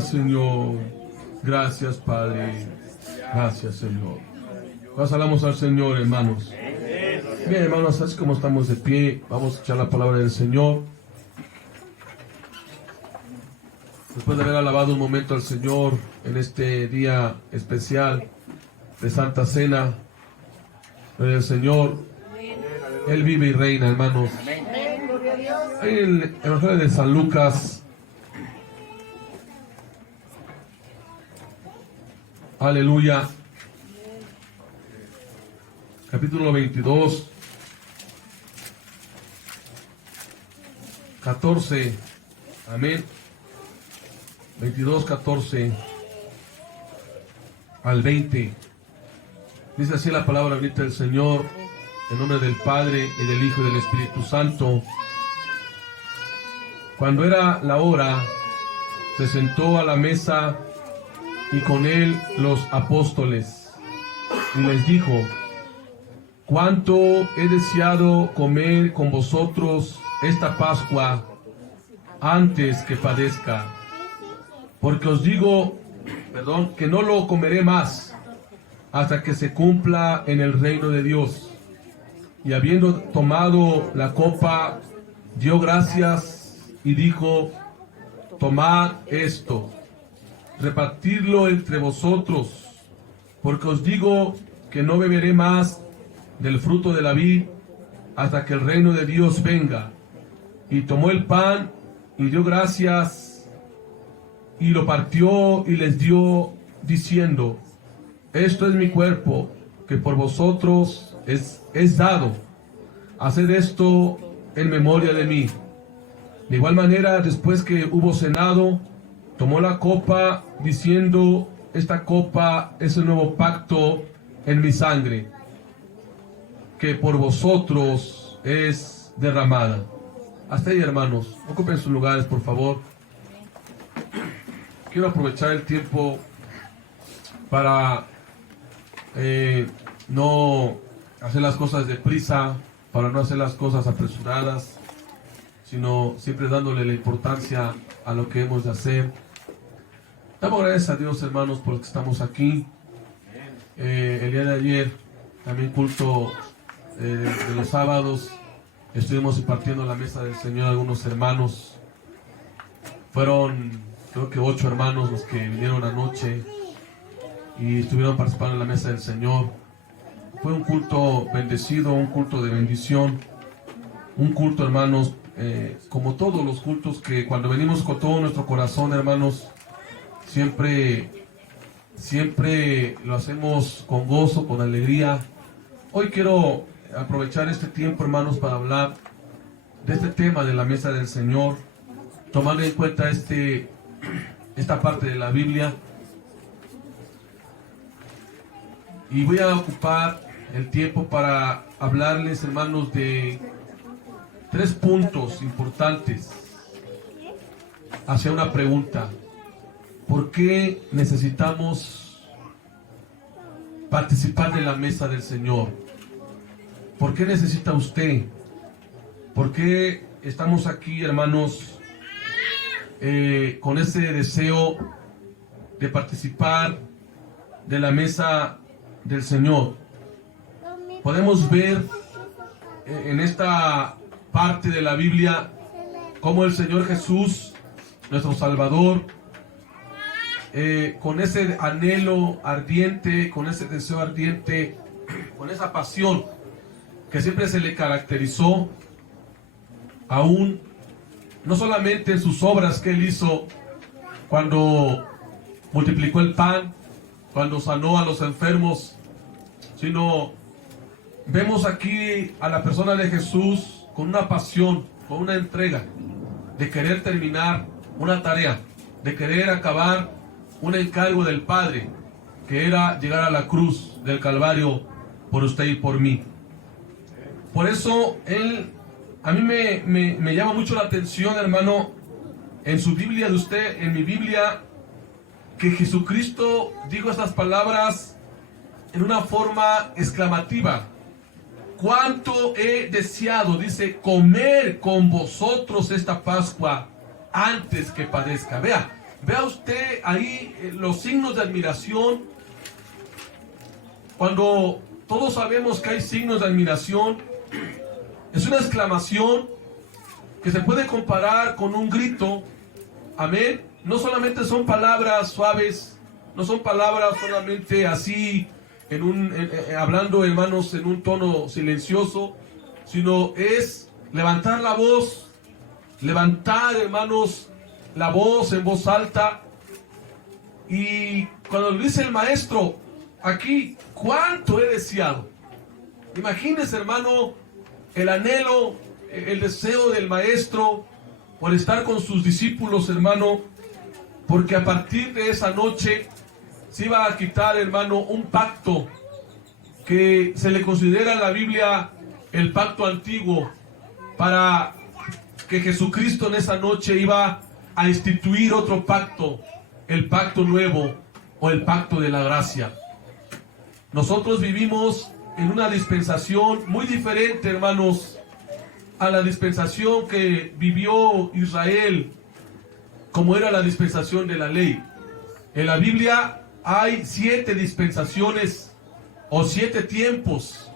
Gracias, Señor. Gracias, Padre. Gracias, Señor. Saludamos al Señor, hermanos. Bien, hermanos, así como estamos de pie, vamos a escuchar la palabra del Señor. Después de haber alabado un momento al Señor en este día especial de Santa Cena, el Señor, Él vive y reina, hermanos. En el Evangelio de San Lucas, aleluya, capítulo 22, 14, amén, 22, 14 al 20, dice así la palabra bendita del Señor, en nombre del Padre, y del Hijo, y del Espíritu Santo. Cuando era la hora, se sentó a la mesa, y con él los apóstoles, y les dijo: cuánto he deseado comer con vosotros esta Pascua antes que padezca, porque os digo, que no lo comeré más hasta que se cumpla en el reino de Dios. Y habiendo tomado la copa, dio gracias y dijo: tomad esto, repartidlo entre vosotros, porque os digo que no beberé más del fruto de la vid hasta que el reino de Dios venga. Y tomó el pan y dio gracias y lo partió y les dio, diciendo: esto es mi cuerpo, que por vosotros es dado. Haced esto en memoria de mí. De igual manera, después que hubo cenado, tomó la copa, diciendo: esta copa es el nuevo pacto en mi sangre, que por vosotros es derramada. Hasta ahí, hermanos. Ocupen sus lugares, por favor. Quiero aprovechar el tiempo para no hacer las cosas deprisa, para no hacer las cosas apresuradas, sino siempre dándole la importancia a lo que hemos de hacer. Damos gracias a Dios, hermanos, por que estamos aquí. El día de ayer, también culto de los sábados, estuvimos impartiendo la mesa del Señor a algunos hermanos. Fueron, creo que 8 hermanos los que vinieron anoche y estuvieron participando en la mesa del Señor. Fue un culto bendecido, un culto de bendición, un culto, hermanos, como todos los cultos, que cuando venimos con todo nuestro corazón, hermanos, siempre lo hacemos con gozo, con alegría. Hoy quiero aprovechar este tiempo, hermanos, para hablar de este tema de la mesa del Señor, tomando en cuenta esta parte de la Biblia. Y voy a ocupar el tiempo para hablarles, hermanos, de 3 puntos importantes hacia una pregunta. ¿Por qué necesitamos participar de la mesa del Señor? ¿Por qué necesita usted? ¿Por qué estamos aquí, hermanos, con ese deseo de participar de la mesa del Señor? Podemos ver en esta parte de la Biblia cómo el Señor Jesús, nuestro Salvador, con ese anhelo ardiente, con ese deseo ardiente, con esa pasión que siempre se le caracterizó, aún no solamente en sus obras que Él hizo cuando multiplicó el pan, cuando sanó a los enfermos, sino vemos aquí a la persona de Jesús con una pasión, con una entrega de querer terminar una tarea, de querer acabar un encargo del Padre, que era llegar a la cruz del Calvario por usted y por mí. Por eso a mí me llama mucho la atención, hermano, en su Biblia de usted, en mi Biblia, que Jesucristo dijo estas palabras en una forma exclamativa: cuánto he deseado, dice, comer con vosotros esta Pascua antes que padezca. Vea, Vea usted ahí los signos de admiración. Cuando todos sabemos que hay signos de admiración, es una exclamación que se puede comparar con un grito. Amén. No solamente son palabras suaves, no son palabras solamente así, hablando, hermanos, en un tono silencioso, sino es levantar la voz, levantar, hermanos, la voz en voz alta. Y cuando lo dice el maestro aquí, ¿cuánto he deseado? Imagínese, hermano, el anhelo, el deseo del maestro por estar con sus discípulos, hermano, porque a partir de esa noche se iba a quitar, hermano, un pacto que se le considera en la Biblia el pacto antiguo, para que Jesucristo en esa noche iba a instituir otro pacto, el pacto nuevo o el pacto de la gracia. Nosotros vivimos en una dispensación muy diferente, hermanos, a la dispensación que vivió Israel, como era la dispensación de la ley. En la Biblia hay 7 dispensaciones o 7 tiempos,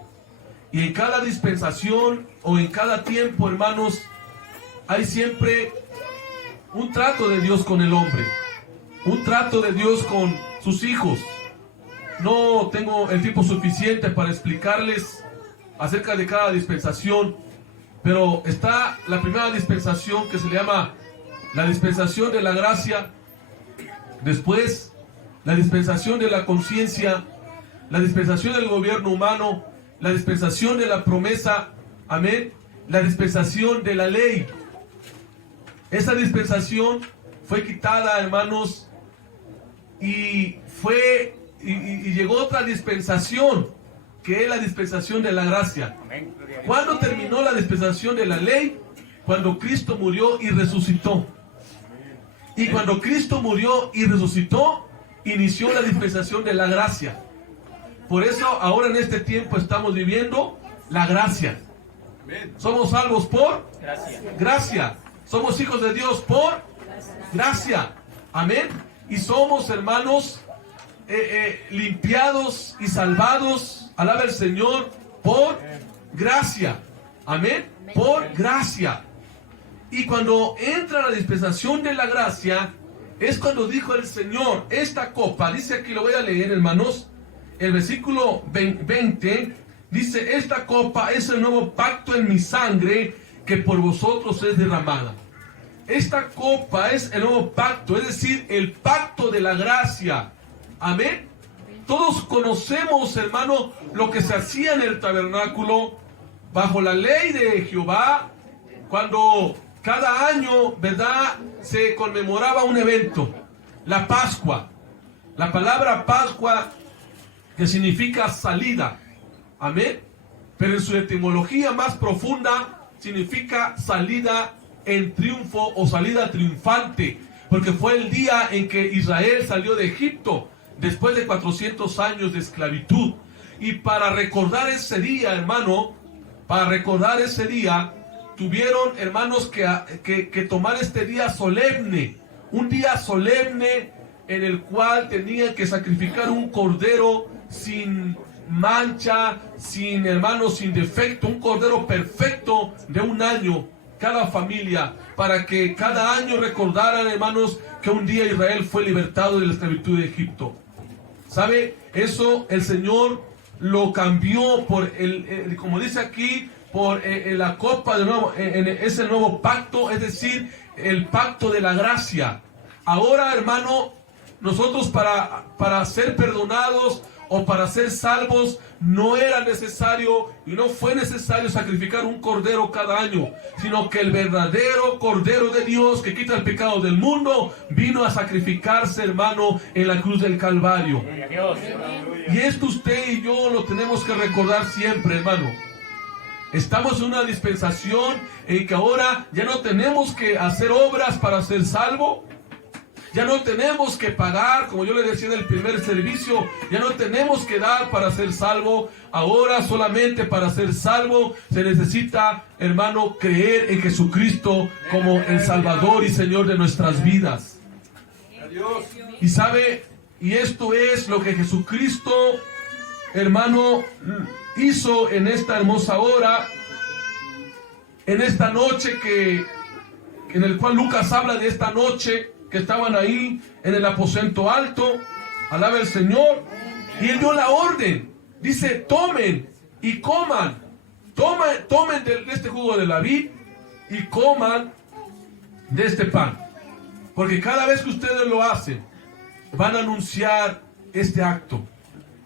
y en cada dispensación o en cada tiempo, hermanos, hay siempre un trato de Dios con el hombre, un trato de Dios con sus hijos. No tengo el tiempo suficiente para explicarles acerca de cada dispensación, pero está la primera dispensación, que se le llama la dispensación de la gracia. Después, la dispensación de la conciencia, la dispensación del gobierno humano, la dispensación de la promesa, amén, la dispensación de la ley. Esa dispensación fue quitada, hermanos, y llegó otra dispensación, que es la dispensación de la gracia. ¿Cuándo terminó la dispensación de la ley? Cuando Cristo murió y resucitó. Y cuando Cristo murió y resucitó, inició la dispensación de la gracia. Por eso ahora en este tiempo estamos viviendo la gracia. Somos salvos por gracia. Somos hijos de Dios por gracia. Amén. Y somos, hermanos, limpiados y salvados, alaba el Señor, por gracia. Amén. Por gracia. Y cuando entra la dispensación de la gracia, es cuando dijo el Señor, esta copa, dice aquí, lo voy a leer, hermanos, el versículo 20, dice, esta copa es el nuevo pacto en mi sangre, que por vosotros es derramada. Esta copa es el nuevo pacto, es decir, el pacto de la gracia. Amén. Todos conocemos, hermano, lo que se hacía en el tabernáculo bajo la ley de Jehová, cuando cada año, ¿verdad?, se conmemoraba un evento, la Pascua. La palabra Pascua, que significa salida, amén, pero en su etimología más profunda significa salida en triunfo o salida triunfante, porque fue el día en que Israel salió de Egipto después de 400 años de esclavitud. Y para recordar ese día, hermano, para recordar ese día, tuvieron, hermanos, que tomar este día solemne, un día solemne en el cual tenían que sacrificar un cordero sin mancha, sin, hermanos, sin defecto, un cordero perfecto de un año, cada familia, para que cada año recordaran, hermanos, que un día Israel fue libertado de la esclavitud de Egipto. ¿Sabe? Eso el Señor lo cambió por como dice aquí, por la copa de nuevo, es el nuevo pacto, es decir, el pacto de la gracia. Ahora, hermano, nosotros para ser perdonados o para ser salvos, no era necesario y no fue necesario sacrificar un cordero cada año, sino que el verdadero Cordero de Dios que quita el pecado del mundo vino a sacrificarse, hermano, en la cruz del Calvario. Y esto usted y yo lo tenemos que recordar siempre, hermano. Estamos en una dispensación en que ahora ya no tenemos que hacer obras para ser salvo. Ya no tenemos que pagar, como yo le decía en el primer servicio, ya no tenemos que dar para ser salvo. Ahora solamente para ser salvo se necesita, hermano, creer en Jesucristo como el Salvador y Señor de nuestras vidas. Y sabe, y esto es lo que Jesucristo, hermano, hizo en esta hermosa hora, en esta noche en el cual Lucas habla de esta noche que estaban ahí en el aposento alto. Alaba el Señor. Y Él dio la orden. Dice, tomen y coman. Tomen de este jugo de la vid y coman de este pan. Porque cada vez que ustedes lo hacen, van a anunciar este acto.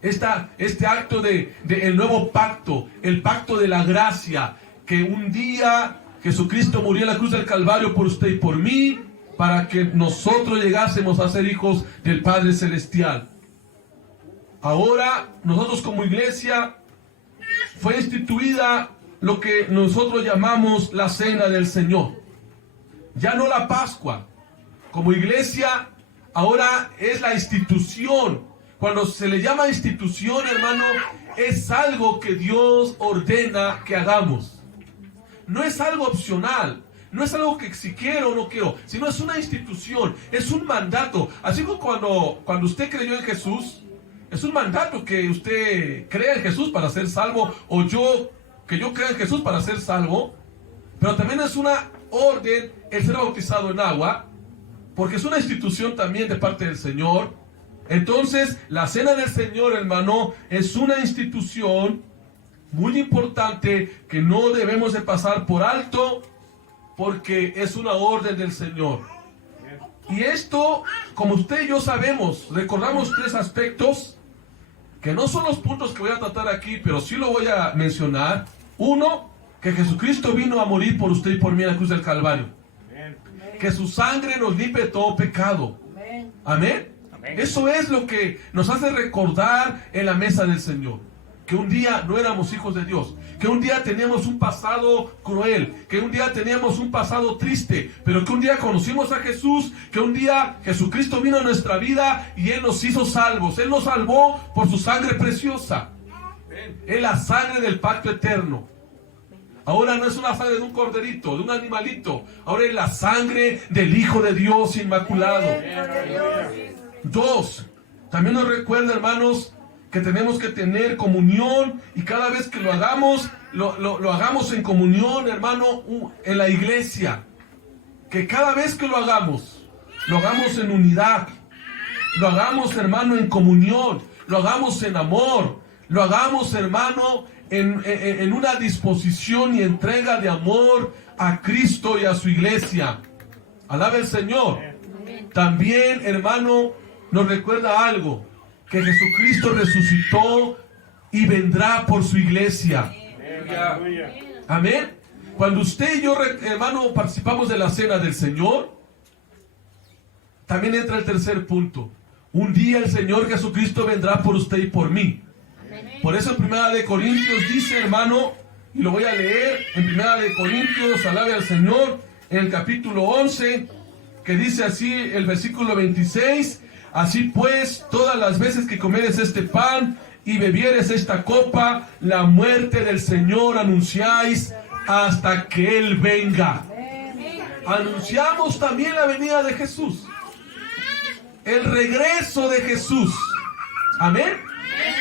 Este acto de el nuevo pacto, el pacto de la gracia, que un día Jesucristo murió en la cruz del Calvario por usted y por mí, para que nosotros llegásemos a ser hijos del Padre Celestial. Ahora, nosotros como iglesia, fue instituida lo que nosotros llamamos la Cena del Señor. Ya no la Pascua. Como iglesia, ahora es la institución. Cuando se le llama institución, hermano, es algo que Dios ordena que hagamos. No es algo opcional. No es algo que si quiero o no quiero, sino es una institución, es un mandato. Así como cuando usted creyó en Jesús, es un mandato que usted crea en Jesús para ser salvo, o que yo crea en Jesús para ser salvo. Pero también es una orden el ser bautizado en agua, porque es una institución también de parte del Señor. Entonces, la Cena del Señor, hermano, es una institución muy importante que no debemos de pasar por alto, porque es una orden del Señor. Y esto, como usted y yo sabemos, recordamos 3 aspectos, que no son los puntos que voy a tratar aquí, pero sí lo voy a mencionar. 1, que Jesucristo vino a morir por usted y por mí en la cruz del Calvario. Que su sangre nos limpie de todo pecado. Amén. Eso es lo que nos hace recordar en la mesa del Señor. Que un día no éramos hijos de Dios, que un día teníamos un pasado cruel, que un día teníamos un pasado triste, pero que un día conocimos a Jesús, que un día Jesucristo vino a nuestra vida y Él nos hizo salvos. Él nos salvó por su sangre preciosa. Es la sangre del pacto eterno. Ahora no es una sangre de un corderito, de un animalito. Ahora es la sangre del Hijo de Dios inmaculado. 2, también nos recuerda, hermanos, que tenemos que tener comunión, y cada vez que lo hagamos, lo hagamos en comunión, hermano, en la iglesia. Que cada vez que lo hagamos en unidad, lo hagamos, hermano, en comunión, lo hagamos en amor, lo hagamos, hermano, en una disposición y entrega de amor a Cristo y a su iglesia. Alabe el Señor. También, hermano, nos recuerda algo, que Jesucristo resucitó y vendrá por su iglesia. Amén. Cuando usted y yo, hermano, participamos de la Cena del Señor, también entra el tercer punto. Un día el Señor Jesucristo vendrá por usted y por mí. Por eso en 1 Corintios dice, hermano, y lo voy a leer, en 1 Corintios, alabe al Señor, en el capítulo 11, que dice así el versículo 26, así pues, todas las veces que comieres este pan y bebieres esta copa, la muerte del Señor anunciáis hasta que Él venga. Anunciamos también la venida de Jesús, el regreso de Jesús. Amén.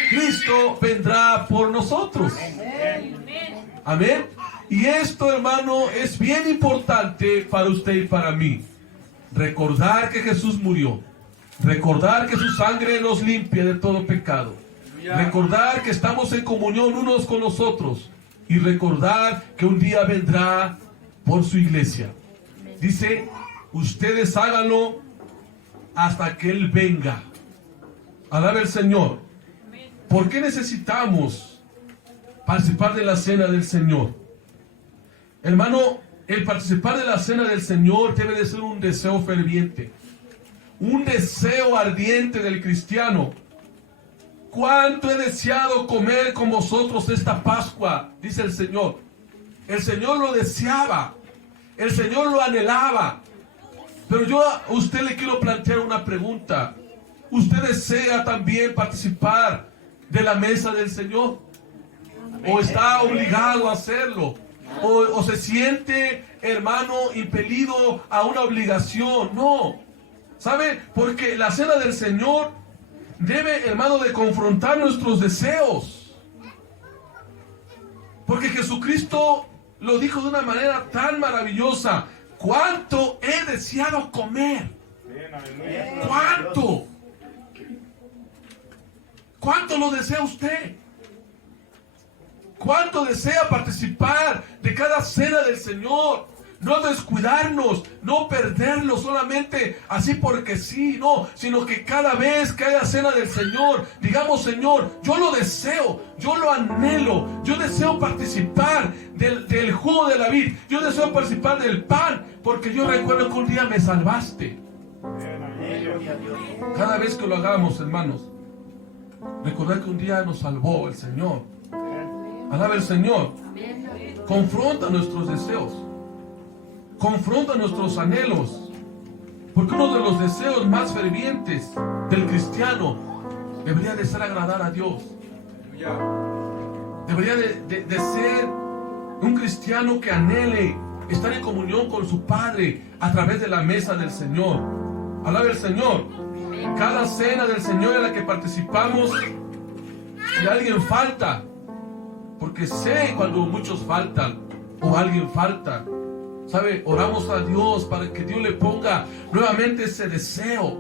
Cristo vendrá por nosotros. Amén. Y esto, hermano, es bien importante para usted y para mí. Recordar que Jesús murió. Recordar que su sangre nos limpia de todo pecado. Recordar que estamos en comunión unos con los otros. Y recordar que un día vendrá por su iglesia. Dice, ustedes háganlo hasta que Él venga. Alabe el Señor. ¿Por qué necesitamos participar de la Cena del Señor? Hermano, el participar de la Cena del Señor debe de ser un deseo ferviente, un deseo ardiente del cristiano. ¿Cuánto he deseado comer con vosotros esta Pascua? Dice el Señor. El Señor lo deseaba, el Señor lo anhelaba. Pero yo a usted le quiero plantear una pregunta. ¿Usted desea también participar de la mesa del Señor? ¿O está obligado a hacerlo? ¿O se siente, hermano, impelido a una obligación? No. ¿Sabe? Porque la cena del Señor debe, hermano, de confrontar nuestros deseos. Porque Jesucristo lo dijo de una manera tan maravillosa. ¿Cuánto he deseado comer? ¿Cuánto? ¿Cuánto lo desea usted? ¿Cuánto desea participar de cada cena del Señor? No descuidarnos, no perderlo solamente así porque sí, no, sino que cada vez que haya cena del Señor, digamos: Señor, yo lo deseo, yo lo anhelo, yo deseo participar del jugo de la vid, yo deseo participar del pan, porque yo recuerdo que un día me salvaste. Cada vez que lo hagamos, hermanos, recordar que un día nos salvó el Señor. Alaba el Señor. Confronta nuestros deseos, confronta nuestros anhelos, porque uno de los deseos más fervientes del cristiano debería de ser agradar a Dios. Debería de ser un cristiano que anhele estar en comunión con su Padre a través de la mesa del Señor. Alaba el Señor. Cada cena del Señor en la que participamos, si alguien falta, porque sé cuando muchos faltan o alguien falta, ¿sabe? Oramos a Dios para que Dios le ponga nuevamente ese deseo,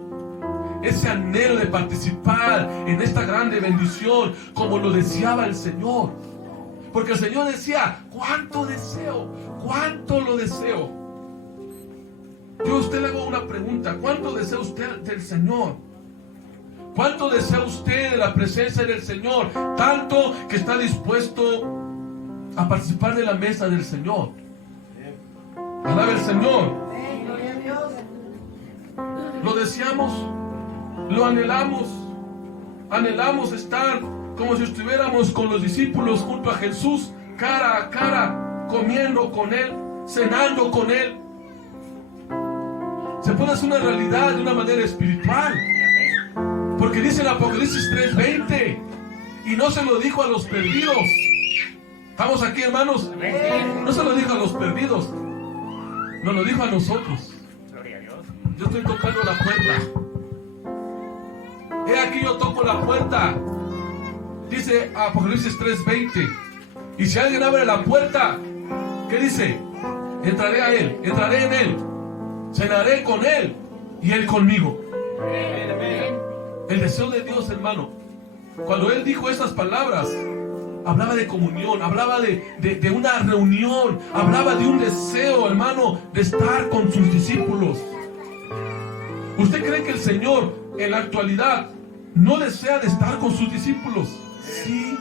ese anhelo de participar en esta grande bendición como lo deseaba el Señor. Porque el Señor decía: ¿cuánto deseo? ¿Cuánto lo deseo? Yo a usted le hago una pregunta: ¿cuánto desea usted del Señor? ¿Cuánto desea usted de la presencia del Señor? Tanto que está dispuesto a participar de la mesa del Señor. Alaba el Señor. Lo deseamos, lo anhelamos. Anhelamos estar como si estuviéramos con los discípulos junto a Jesús, cara a cara, comiendo con Él, cenando con Él. Se puede hacer una realidad de una manera espiritual. Porque dice en Apocalipsis 3:20, y no se lo dijo a los perdidos. ¿Estamos aquí, hermanos? No se lo dijo a los perdidos, nos lo dijo a nosotros. Yo estoy tocando la puerta. He aquí, yo toco la puerta. Dice Apocalipsis 3:20. Y si alguien abre la puerta, ¿qué dice? Entraré a él, entraré en él, cenaré con él y él conmigo. El deseo de Dios, hermano, cuando Él dijo esas palabras, hablaba de comunión, hablaba de una reunión, hablaba de un deseo, hermano, de estar con sus discípulos. ¿Usted cree que el Señor en la actualidad no desea de estar con sus discípulos? Sí,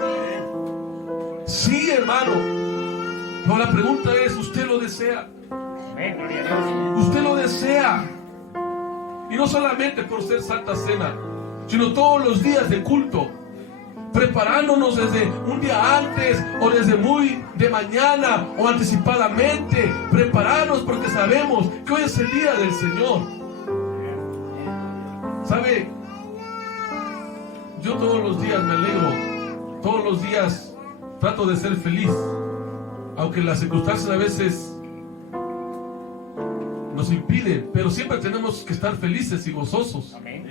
sí, hermano. Pero la pregunta es: ¿usted lo desea? ¿Usted lo desea? Y no solamente por ser Santa Cena, sino todos los días de culto, preparándonos desde un día antes o desde muy de mañana o anticipadamente, prepararnos porque sabemos que hoy es el día del Señor. ¿Sabe? Yo todos los días me alegro, todos los días trato de ser feliz, aunque las circunstancias a veces nos impiden, pero siempre tenemos que estar felices y gozosos. Amén.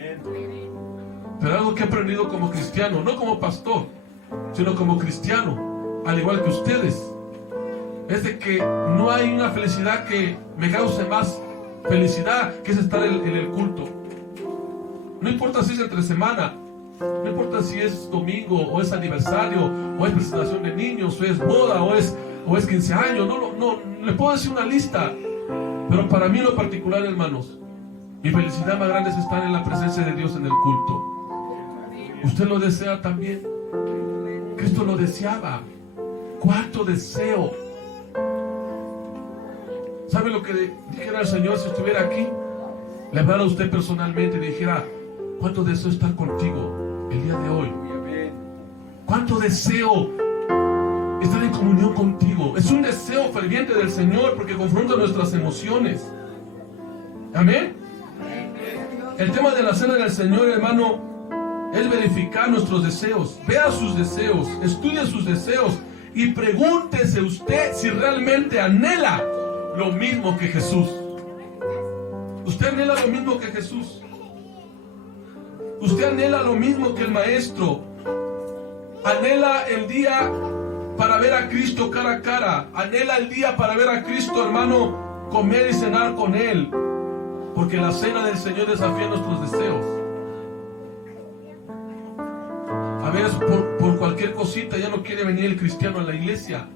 Pero algo que he aprendido como cristiano, no como pastor, sino como cristiano, al igual que ustedes, es de que no hay una felicidad que me cause más felicidad que es estar en el culto. No importa si es entre semana, no importa si es domingo o es aniversario o es presentación de niños o es boda o es 15 años, no le puedo decir una lista, pero para mí en lo particular, hermanos, mi felicidad más grande es estar en la presencia de Dios en el culto. ¿Usted lo desea también? Cristo lo deseaba. ¿Cuánto deseo? ¿Sabe lo que dijera el Señor si estuviera aquí? Le hablara a usted personalmente y le dijera: ¿cuánto deseo estar contigo el día de hoy? ¿Cuánto deseo estar en comunión contigo? Es un deseo ferviente del Señor porque confronta nuestras emociones. Amén. El tema de la cena del Señor, hermano, es verificar nuestros deseos. Vea sus deseos, estudie sus deseos y pregúntese usted si realmente anhela lo mismo que Jesús. ¿Usted Usted anhela lo mismo que Jesús. Usted anhela lo mismo que el Maestro. Anhela el día para ver a Cristo cara a cara. Anhela el día para ver a Cristo, hermano, comer y cenar con Él. Porque la cena del Señor desafía nuestros deseos. A veces por cualquier cosita ya no quiere venir el cristiano a la iglesia.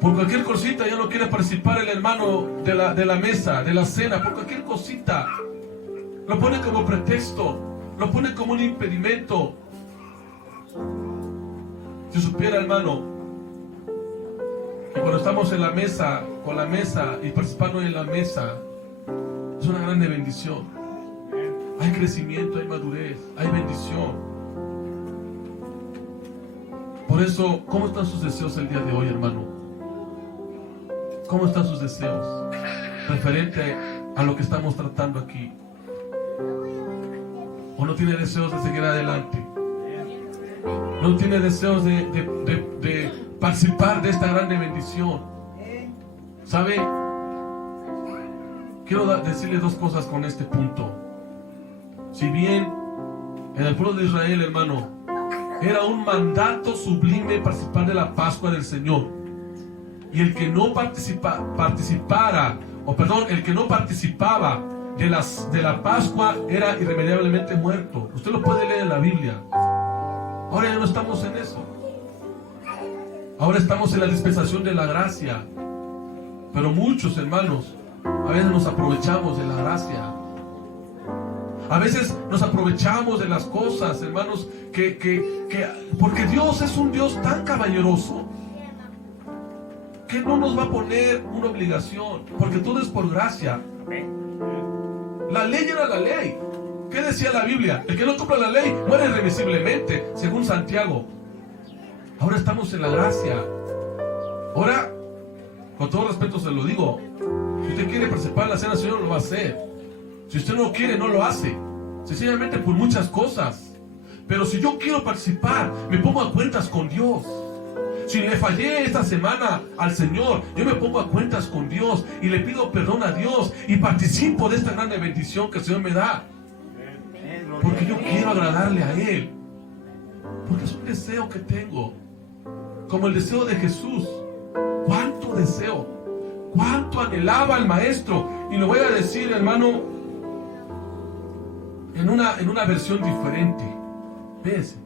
Por cualquier cosita ya no quiere participar el hermano de la mesa, de la cena. Por cualquier cosita. Lo pone como pretexto. Lo pone como un impedimento. Si supiera, hermano, que cuando estamos en la mesa, con la mesa y participando en la mesa, es una grande bendición. Hay crecimiento, hay madurez, hay bendición. Por eso, ¿cómo están sus deseos el día de hoy, hermano? ¿Cómo están sus deseos referente a lo que estamos tratando aquí? ¿O no tiene deseos de seguir adelante? ¿No tiene deseos de participar de esta grande bendición? ¿Sabe? Quiero decirle dos cosas con este punto. Si bien en el pueblo de Israel, hermano, era un mandato sublime participar de la Pascua del Señor, y el que no participaba de la Pascua era irremediablemente muerto. Usted lo puede leer en la Biblia. Ahora ya no estamos en eso. Ahora estamos en la dispensación de la gracia. Pero muchos, hermanos, a veces nos aprovechamos de la gracia. A veces nos aprovechamos de las cosas, hermanos, porque Dios es un Dios tan caballeroso que no nos va a poner una obligación, porque todo es por gracia. La ley era la ley. ¿Qué decía la Biblia? El que no cumpla la ley muere irremisiblemente, según Santiago. Ahora estamos en la gracia. Ahora, con todo respeto se lo digo, si usted quiere participar en la cena del Señor, lo va a hacer. Si usted no quiere, no lo hace. Sencillamente por muchas cosas. Pero si yo quiero participar, me pongo a cuentas con Dios. Si le fallé esta semana al Señor, yo me pongo a cuentas con Dios y le pido perdón a Dios y participo de esta grande bendición que el Señor me da. Porque yo quiero agradarle a Él. Porque es un deseo que tengo. Como el deseo de Jesús. ¿Cuánto deseo? ¿Cuánto anhelaba al Maestro? Y lo voy a decir, hermano, en una versión diferente. Fíjense.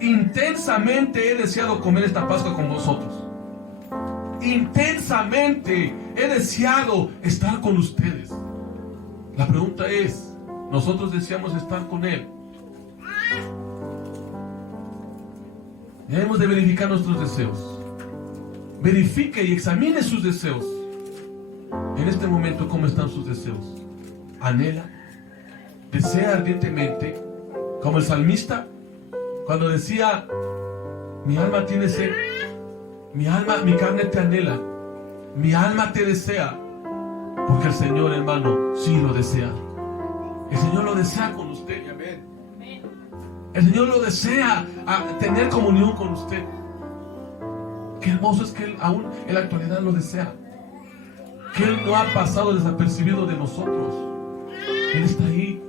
Intensamente he deseado comer esta Pascua con vosotros. Intensamente he deseado estar con ustedes. La pregunta es, ¿nosotros deseamos estar con Él? Debemos de verificar nuestros deseos. Verifique y examine sus deseos. En este momento, ¿cómo están sus deseos? ¿Anhela? ¿Desea ardientemente? Como el salmista, cuando decía, mi alma tiene sed, mi carne te anhela, mi alma te desea, porque el Señor, hermano, sí lo desea. El Señor lo desea con usted. El Señor lo desea tener comunión con usted. Qué hermoso es que Él aún en la actualidad lo desea. Que Él no ha pasado desapercibido de nosotros. Él está ahí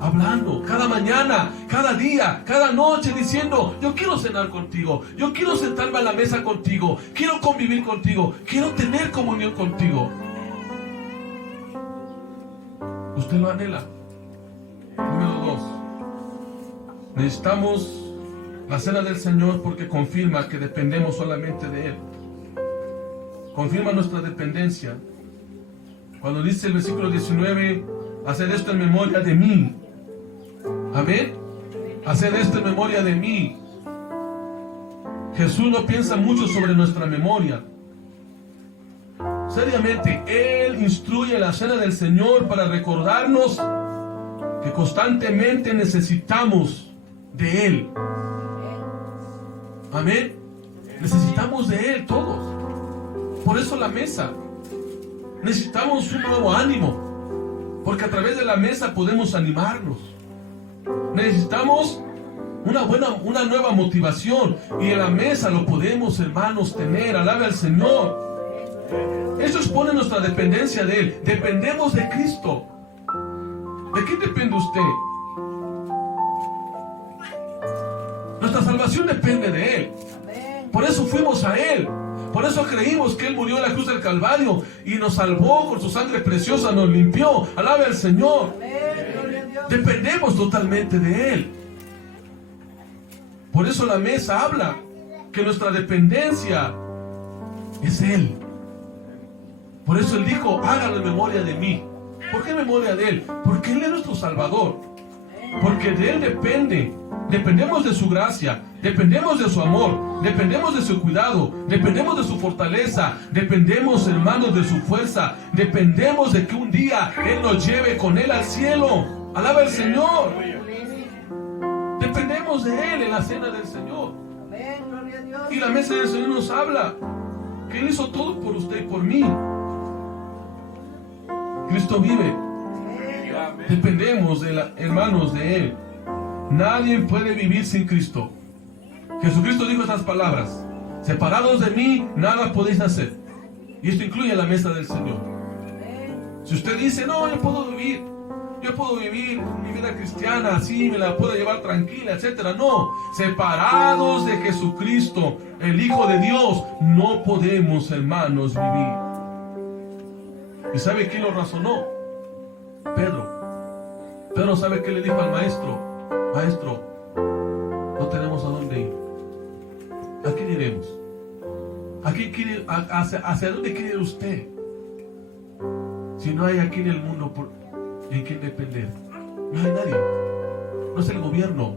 hablando cada mañana, cada día, cada noche, diciendo, yo quiero cenar contigo, yo quiero sentarme a la mesa contigo, quiero convivir contigo, quiero tener comunión contigo. ¿Usted lo anhela? Número 2. Necesitamos la cena del Señor porque confirma que dependemos solamente de Él. Confirma nuestra dependencia. Cuando dice el versículo 19, haced esto en memoria de mí. Amén. Haced esto en memoria de mí. Jesús no piensa mucho sobre nuestra memoria. Seriamente, Él instruye la cena del Señor para recordarnos que constantemente necesitamos de Él. Amén. Necesitamos de Él todos. Por eso la mesa. Necesitamos un nuevo ánimo, porque a través de la mesa podemos animarnos. Necesitamos una nueva motivación, y en la mesa lo podemos, hermanos, tener. Alabe al Señor. Eso expone nuestra dependencia de Él. Dependemos de Cristo. ¿De quién depende usted? Nuestra salvación depende de Él. Por eso fuimos a Él. Por eso creímos que Él murió en la cruz del Calvario y nos salvó con su sangre preciosa, nos limpió. Alabe al Señor. Dependemos totalmente de Él. Por eso la mesa habla que nuestra dependencia es Él. Por eso Él dijo, háganlo en memoria de mí. ¿Por qué en memoria de Él? Porque Él es nuestro Salvador. Porque de Él depende. Dependemos de su gracia, dependemos de su amor, dependemos de su cuidado, dependemos de su fortaleza, dependemos, hermanos, de su fuerza, dependemos de que un día Él nos lleve con Él al cielo. Alaba al Señor. Dependemos de Él en la cena del Señor. Y la mesa del Señor nos habla que Él hizo todo por usted y por mí. Cristo vive. Dependemos, hermanos, de Él. Nadie puede vivir sin Cristo. Jesucristo dijo estas palabras: separados de mí, nada podéis hacer. Y esto incluye la mesa del Señor. Si usted dice, no, yo puedo vivir mi vida cristiana así, me la puedo llevar tranquila, etcétera. No, separados de Jesucristo, el Hijo de Dios, no podemos, hermanos, vivir. ¿Y sabe quién lo razonó? Pedro sabe qué le dijo al maestro: Maestro, no tenemos a dónde ir. ¿A quién iremos? ¿Hacia dónde quiere ir usted? Si no hay aquí en el mundo en quien depender. No hay nadie. No es el gobierno.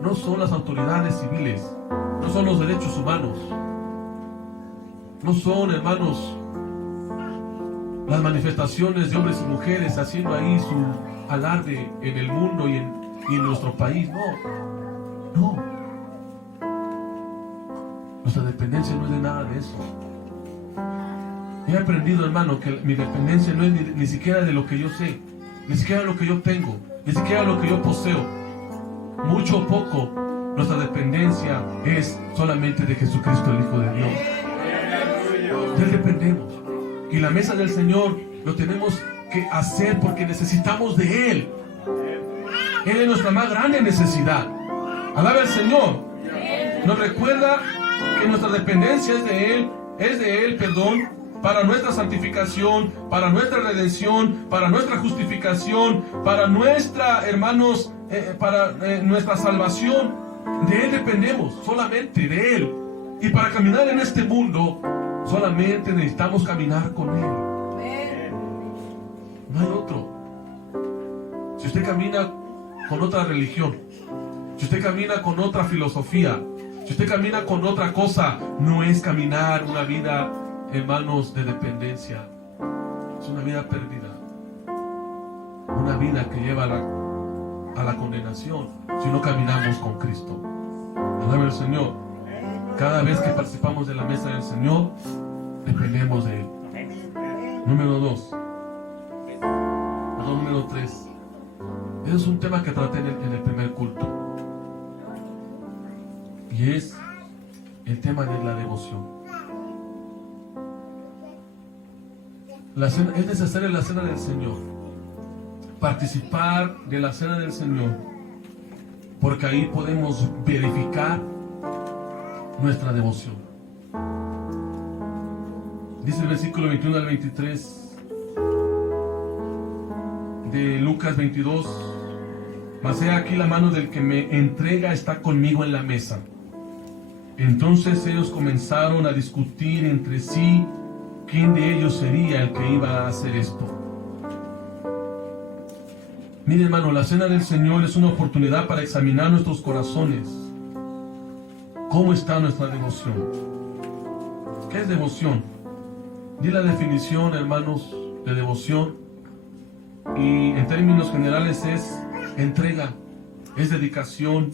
No son las autoridades civiles. No son los derechos humanos. No son, hermanos, las manifestaciones de hombres y mujeres haciendo ahí su alarde en el mundo y en nuestro país. No. Nuestra dependencia no es de nada de eso. He aprendido, hermano, que mi dependencia no es ni siquiera de lo que yo sé, ni siquiera de lo que yo tengo, ni siquiera de lo que yo poseo. Mucho o poco, nuestra dependencia es solamente de Jesucristo, el Hijo de Dios. De Él dependemos. Y la mesa del Señor lo tenemos que hacer porque necesitamos de Él. Él es nuestra más grande necesidad. Alaba al Señor. Nos recuerda que nuestra dependencia es de Él, para nuestra santificación, para nuestra redención, para nuestra justificación, para nuestra, hermanos, para nuestra salvación. De Él dependemos, solamente de Él. Y para caminar en este mundo, solamente necesitamos caminar con Él. No hay otro. Si usted camina con otra religión, si usted camina con otra filosofía, si usted camina con otra cosa, no es caminar una vida, hermanos, de dependencia. Es una vida perdida, una vida que lleva a la condenación si no caminamos con Cristo. Alaba al Señor. Cada vez que participamos de la mesa del Señor, dependemos de Él. Número 2. Número 3. Ese es un tema que traté en el primer culto. Y es el tema de la devoción. Es necesario la cena del Señor. Participar de la cena del Señor. Porque ahí podemos verificar nuestra devoción. Dice el versículo 21 al 23 de Lucas 22: mas he aquí la mano del que me entrega está conmigo en la mesa. Entonces ellos comenzaron a discutir entre sí quién de ellos sería el que iba a hacer esto. Mire, hermano, la cena del Señor es una oportunidad para examinar nuestros corazones. ¿Cómo está nuestra devoción? ¿Qué es devoción? Di la definición, hermanos, de devoción. Y en términos generales es entrega, es dedicación,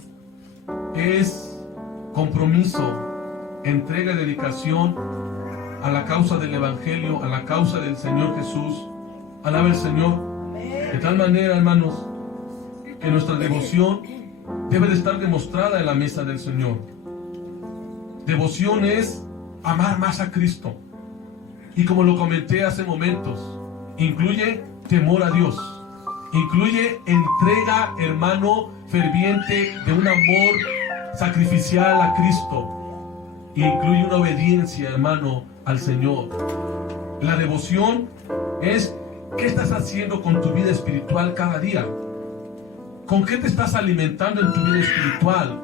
es compromiso, entrega y dedicación a la causa del Evangelio, a la causa del Señor Jesús. Alaba al Señor. De tal manera, hermanos, que nuestra devoción debe de estar demostrada en la mesa del Señor. Devoción es amar más a Cristo. Y como lo comenté hace momentos, incluye temor a Dios, incluye entrega, hermano, ferviente de un amor sacrificial a Cristo, y incluye una obediencia, hermano, al Señor. La devoción es ¿qué estás haciendo con tu vida espiritual cada día? ¿Con qué te estás alimentando en tu vida espiritual?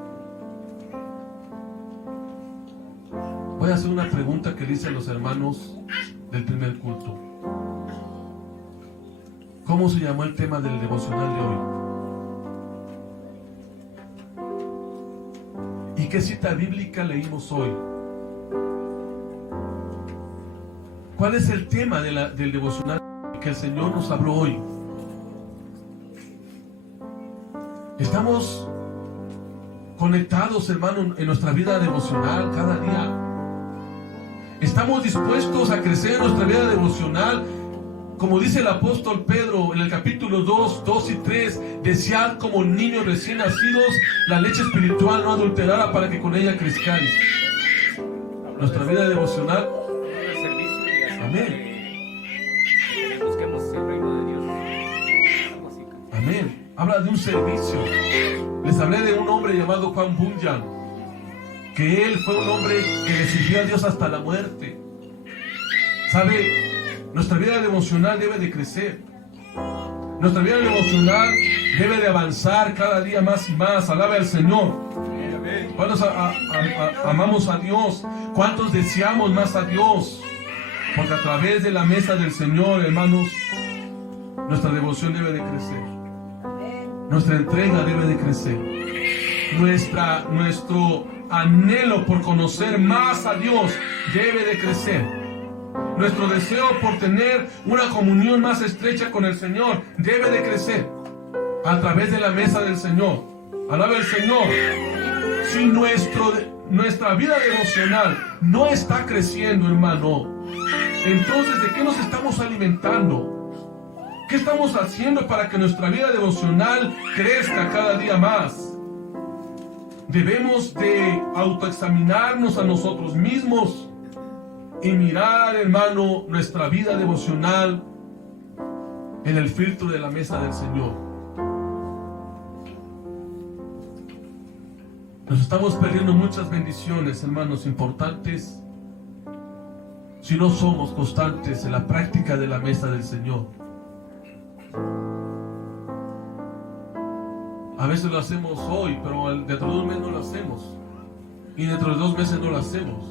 Voy a hacer una pregunta que le hice a los hermanos del primer culto. ¿Cómo se llamó el tema del devocional de hoy? ¿Y qué cita bíblica leímos hoy? ¿Cuál es el tema del devocional que el Señor nos habló hoy? Estamos conectados, hermano, en nuestra vida devocional cada día. Estamos dispuestos a crecer en nuestra vida devocional. Como dice el apóstol Pedro en el capítulo 2 y 3, desead como niños recién nacidos la leche espiritual no adulterada para que con ella crezcáis. Nuestra vida devocional. Amén. Busquemos el reino de Dios. Amén. Habla de un servicio. Les hablé de un hombre llamado Juan Bunyan, que él fue un hombre que le sirvió a Dios hasta la muerte. ¿Sabe? Nuestra vida devocional debe de crecer. Nuestra vida devocional debe de avanzar cada día más y más. Alabe al Señor. ¿Cuántos amamos a Dios? ¿Cuántos deseamos más a Dios? Porque a través de la mesa del Señor, hermanos, nuestra devoción debe de crecer. Nuestra entrega debe de crecer. Nuestro anhelo por conocer más a Dios debe de crecer. Nuestro deseo por tener una comunión más estrecha con el Señor debe de crecer a través de la mesa del Señor. Alabe al Señor. Si nuestra vida devocional no está creciendo, hermano, entonces ¿de qué nos estamos alimentando? ¿Qué estamos haciendo para que nuestra vida devocional crezca cada día más? Debemos de autoexaminarnos a nosotros mismos y mirar, hermano, nuestra vida devocional en el filtro de la mesa del Señor. Nos estamos perdiendo muchas bendiciones, hermanos, importantes, si no somos constantes en la práctica de la mesa del Señor. A veces lo hacemos hoy, pero dentro de un mes no lo hacemos. Y dentro de 2 meses no lo hacemos.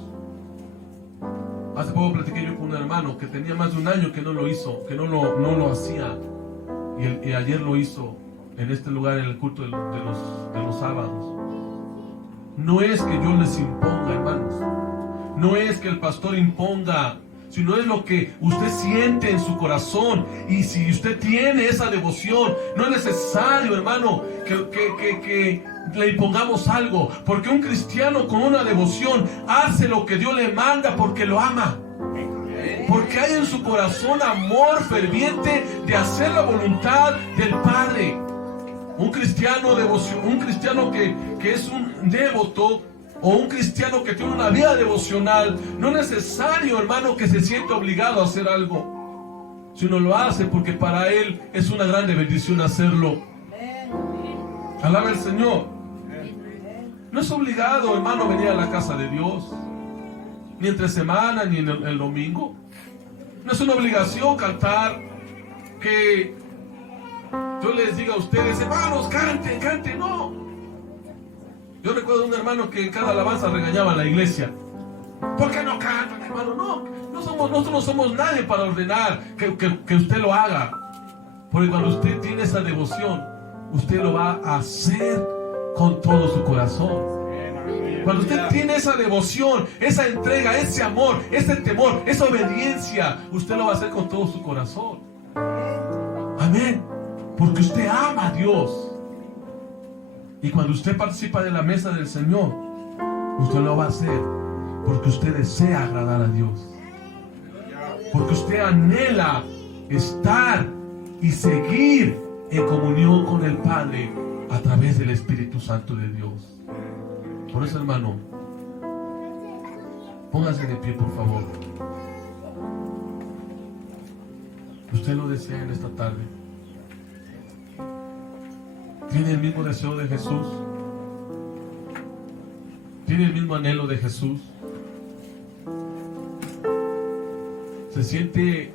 Hace poco platiqué yo con un hermano que tenía más de un año que no lo hizo, que no lo hacía. Y ayer lo hizo en este lugar, en el culto de los sábados. No es que yo les imponga, hermanos. No es que el pastor imponga, sino es lo que usted siente en su corazón. Y si usted tiene esa devoción, no es necesario, hermano, que le impongamos algo, porque un cristiano con una devoción hace lo que Dios le manda porque lo ama, porque hay en su corazón amor ferviente de hacer la voluntad del Padre. Un cristiano que es un devoto, o un cristiano que tiene una vida devocional, no es necesario, hermano, que se sienta obligado a hacer algo, sino lo hace porque para él es una grande bendición hacerlo. Alaba al Señor. No es obligado, hermano, venir a la casa de Dios, ni entre semana, ni en el domingo. No es una obligación cantar, que yo les diga a ustedes, hermanos, canten, no. Yo recuerdo un hermano que en cada alabanza regañaba a la iglesia. ¿Por qué no cantan, hermano? Nosotros no somos nadie para ordenar que usted lo haga. Porque cuando usted tiene esa devoción, usted lo va a hacer con todo su corazón. Cuando usted tiene esa devoción, esa entrega, ese amor, ese temor, esa obediencia, usted lo va a hacer con todo su corazón. Amén. Porque usted ama a Dios. Y cuando usted participa de la mesa del Señor, usted lo va a hacer porque usted desea agradar a Dios. Porque usted anhela estar y seguir en comunión con el Padre a través del Espíritu Santo de Dios. Por eso, hermano, póngase de pie, por favor. Usted lo desea en esta tarde. ¿Tiene el mismo deseo de Jesús? ¿Tiene el mismo anhelo de Jesús? ¿Se siente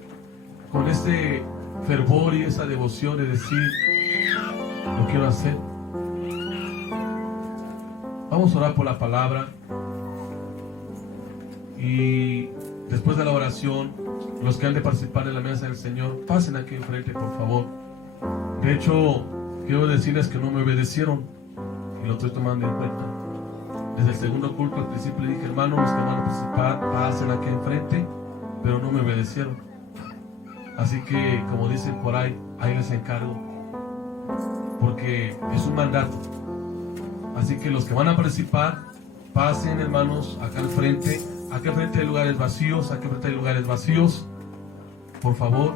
con ese fervor y esa devoción de decir, lo quiero hacer? Vamos a orar por la palabra. Y después de la oración, los que han de participar en la mesa del Señor, pasen aquí enfrente, por favor. De hecho, quiero decirles que no me obedecieron y lo estoy tomando en cuenta. Desde el segundo culto al principio le dije, hermanos, los que van a participar, pasen aquí enfrente, pero no me obedecieron. Así que, como dicen por ahí les encargo, porque es un mandato. Así que los que van a participar, pasen, hermanos, acá al frente. Acá al frente hay lugares vacíos, acá al frente hay lugares vacíos. Por favor.